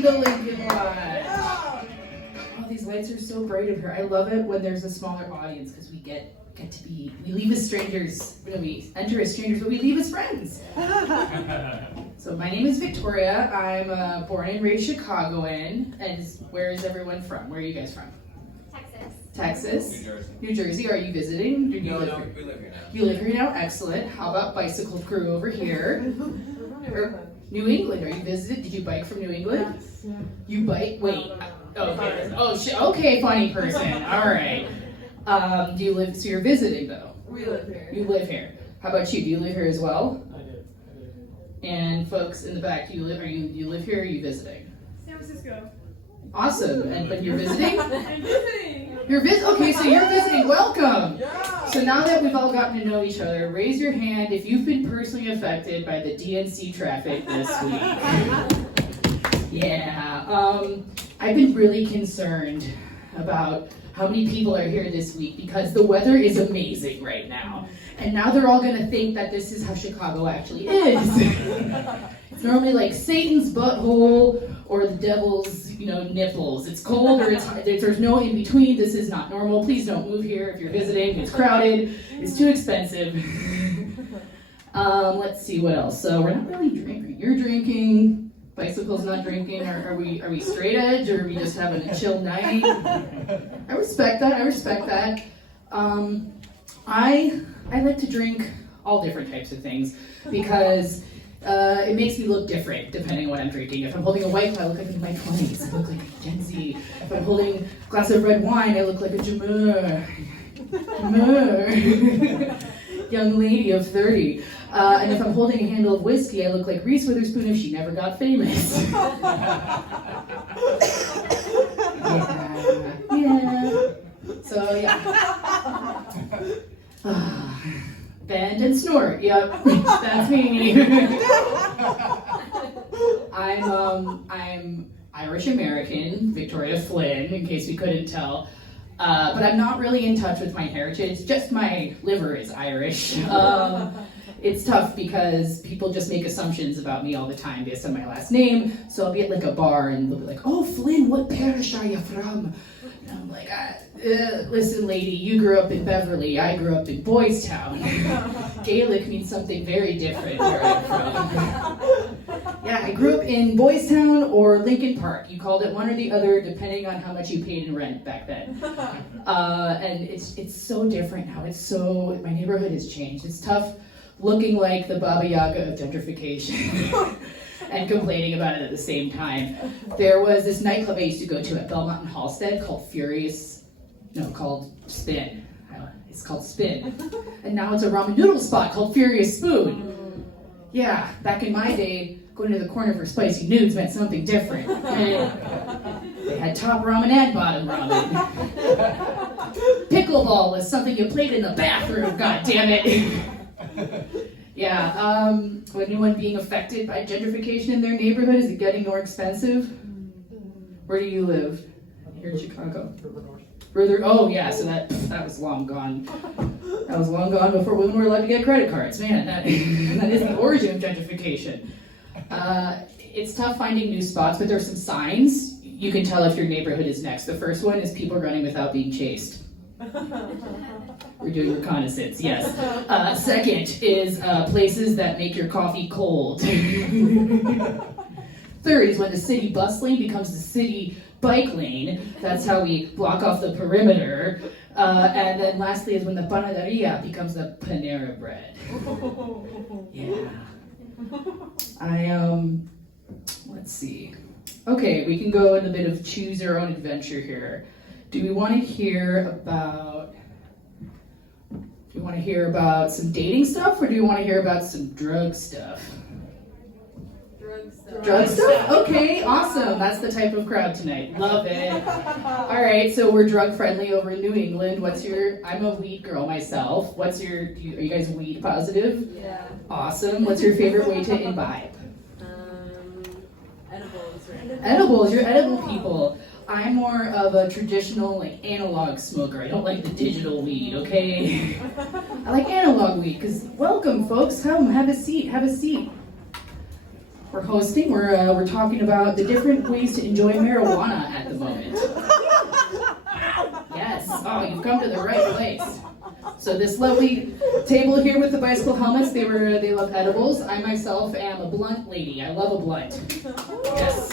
in the Lincoln Lodge. Oh, these lights are so bright in here. I love it when there's a smaller audience because we get to be, we leave as strangers, we enter as strangers, but we leave as friends. So my name is Victoria. I'm born and raised Chicagoan. And where is everyone from? Where are you guys from? Texas? New Jersey. New Jersey. Are you visiting? No, we live here now. You live here now? Excellent. How about bicycle crew over here? New England. Are you visited? Did you bike from New England? Yes. Yeah. You bike? Wait. Okay. Oh, okay, funny person. All right. Do you live, so you're visiting though? We live here. You live here. How about you? Do you live here as well? I do. And folks in the back, do you live here or are you visiting? San Francisco. Awesome. But you're visiting? I'm visiting. Okay, so you're visiting. Welcome. Yeah. So now that we've all gotten to know each other, raise your hand if you've been personally affected by the DNC traffic this week. Yeah. I've been really concerned about how many people are here this week because the weather is amazing right now. And now they're all gonna think that this is how Chicago actually is. It's normally like Satan's butthole or the devil's, nipples. It's cold or there's no in between. This is not normal. Please don't move here if you're visiting. It's crowded. It's too expensive. Let's see what else. So we're not really drinking. You're drinking. Bicycle's not drinking. Are we straight edge or are we just having a chill night? I respect that. I like to drink all different types of things because it makes me look different depending on what I'm drinking. If I'm holding a White Claw, I look like I'm in my 20s. I look like a Gen Z. If I'm holding a glass of red wine, I look like a Jamur. Young lady of 30. And if I'm holding a handle of whiskey, I look like Reese Witherspoon if she never got famous. Yeah. So, yeah. Bend and snort. Yep, that's me. I'm Irish American, Victoria Flynn, in case you couldn't tell. But I'm not really in touch with my heritage. Just my liver is Irish. It's tough because people just make assumptions about me all the time based on my last name. So I'll be at like a bar and they'll be like, "Oh, Flynn, what parish are you from?" And I'm like, "Listen, lady, you grew up in Beverly. I grew up in Boys Town. Gaelic means something very different where I'm from." Yeah, I grew up in Boys Town or Lincoln Park. You called it one or the other depending on how much you paid in rent back then. And it's so different now. My neighborhood has changed. It's tough looking like the Baba Yaga of gentrification and complaining about it at the same time. There was this nightclub I used to go to at Belmont and Halstead called Spin. It's called Spin. And now it's a ramen noodle spot called Furious Spoon. Yeah, back in my day, going to the corner for spicy nudes meant something different. And they had top ramen and bottom ramen. Pickleball was something you played in the bathroom, god damn it. Yeah, anyone being affected by gentrification in their neighborhood? Is it getting more expensive? Where do you live? Here in Chicago. Further, oh yeah, so that was long gone. That was long gone before women were allowed to get credit cards. Man, that is the origin of gentrification. It's tough finding new spots, but there's some signs. You can tell if your neighborhood is next. The first one is people running without being chased. We're doing reconnaissance, yes. Second is places that make your coffee cold. Third is when the city bus lane becomes the city bike lane. That's how we block off the perimeter. And then lastly is when the panaderia becomes the Panera bread. Yeah. Let's see. Okay, we can go in a bit of choose your own adventure here. Do we want to hear about some dating stuff or do you want to hear about some drug stuff? Drug stuff? Okay, awesome. That's the type of crowd tonight. Love it. All right, so we're drug friendly over in New England. I'm a weed girl myself. Are you guys weed positive? Yeah. Awesome. What's your favorite way to imbibe? Edibles. Edibles, you're edible people. I'm more of a traditional, analog smoker. I don't like the digital weed, okay? I like analog weed, because welcome, folks. Come, have a seat. We're hosting. We're talking about the different ways to enjoy marijuana at the moment. Yes. Oh, you've come to the right place. So this lovely table here with the bicycle helmets, they love edibles. I myself am a blunt lady. I love a blunt. Yes.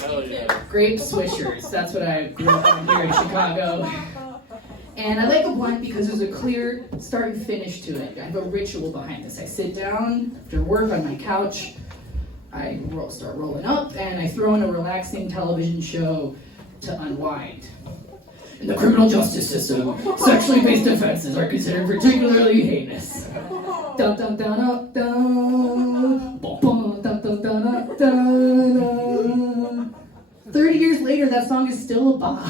Grape swishers. That's what I grew up on here in Chicago. And I like a blunt because there's a clear start and finish to it. I have a ritual behind this. I sit down after work on my couch. I start rolling up, and I throw in a relaxing television show to unwind. In the criminal justice system, sexually based offenses are considered particularly heinous. Dun dun dun dun dun. Bum, bum, dun dun dun dun dun. 30 years later, that song is still a bop.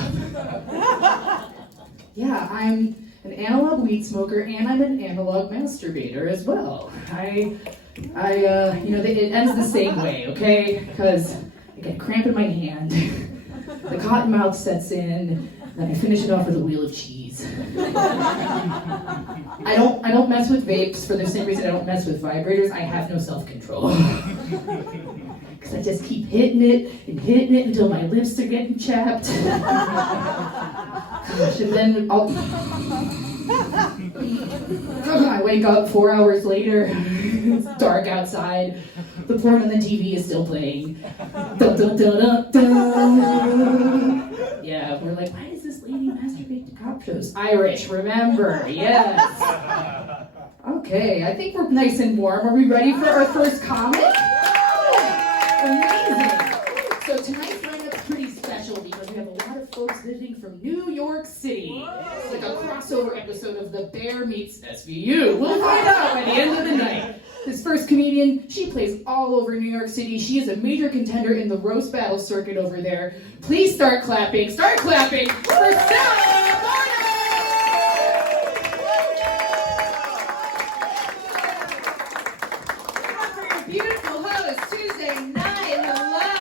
Yeah, I'm an analog weed smoker, and I'm an analog masturbator as well. It ends the same way, okay? Because I get a cramp in my hand, the cotton mouth sets in, then I finish it off with a wheel of cheese. I don't mess with vapes for the same reason I don't mess with vibrators. I have no self-control. Because I just keep hitting it until my lips are getting chapped. Gosh, and then I wake up 4 hours later. It's dark outside. The porn on the TV is still playing. Dun, dun, dun, dun, dun. Yeah, we're like, why does this lady masturbate to cop shows? Irish, remember? Yes. Okay, I think we're nice and warm. Are we ready for our first comic? Amazing. So tonight's lineup's pretty special because we have a lot of folks visiting from New York City. It's like a crossover episode of The Bear Meets SVU. We'll find out by the end of the night. This first comedian, she plays all over New York City. She is a major contender in the roast battle circuit over there. Please start clapping for Sarah!